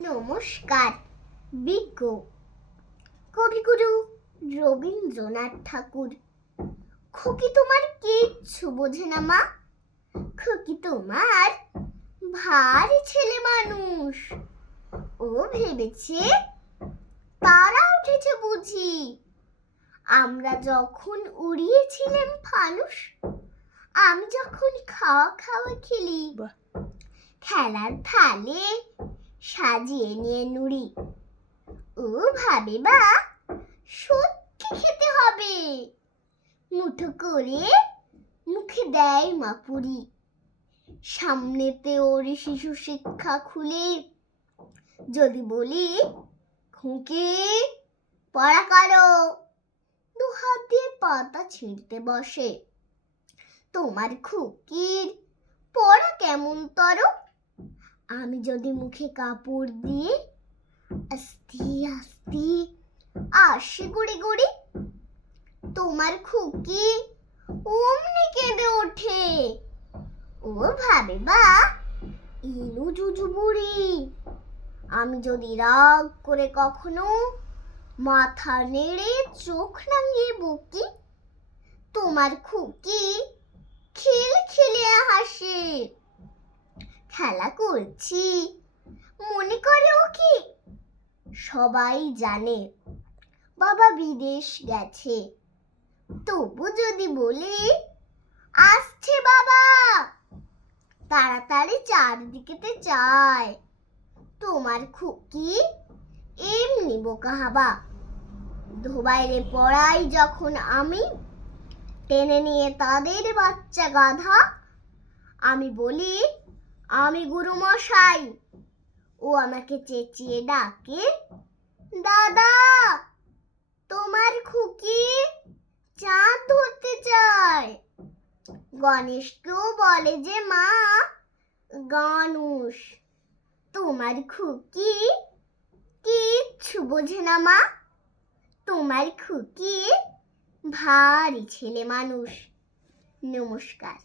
নমস্কার। বিজ্ঞ কবিগুরু রবীন্দ্রনাথ ঠাকুর। খুকি তোমার কিচ্ছু বোঝে না মা, খুকি তোমার ভারী ছেলে মানুষ। ও ভেবেছে তারা উঠেছে বুঝি, আমরা যখন উড়িয়েছিলাম ফানুস। আমি যখন খাওয়া খাওয়া খেলি, খেলার থালে সাজিয়ে নিয়ে নুড়ি। ও ভাবে বা সত্যি খেতে হবে, মুঠো করে মুখে দেয় মা পুরি। সামনেতে ওর শিশু শিক্ষা খুলে যদি বলি খুঁকি পড়া করো, দু হাত দিয়ে পাতা ছিঁড়তে বসে। তোমার খুকির পড়া কেমন তর, আমি যদি মুখে কাপড় দিয়ে আস্তে আস্তে আসি গুড়ি গুড়ি, তোমার খুকি অমনি কেঁদে ওঠে। ও ভাবে বা ইনু জুজু বুড়ি। আমি যদি রাগ করে কখনো মাথা নেড়ে চোখ নামিয়ে বকি, তোমার খুকি খিলখিলিয়ে হাসে। খেলা করছি মনে করে ও কি, সবাই জানে বাবা বিদেশ গেছে। তবু যদি বলি আসছে বাবা, তাড়াতাড়ি চারদিকেতে চায়। তোমার খুকি এমনি বোকা হাবা। ধোবাইরে পড়াই যখন আমি, টেনে নিয়ে তাদের বাচ্চা গাধা। আমি বলি আমি গুরু মশাই, ও আমাকে চেঁচিয়ে ডাকে দাদা। তোমার খুকি চাঁদ ধরতে চায়, গণেশকেও বলে যে মা গানুষ। তোমার খুকি কিচ্ছু বোঝে না মা, তোমার খুকি ভারী ছেলে মানুষ। নমস্কার।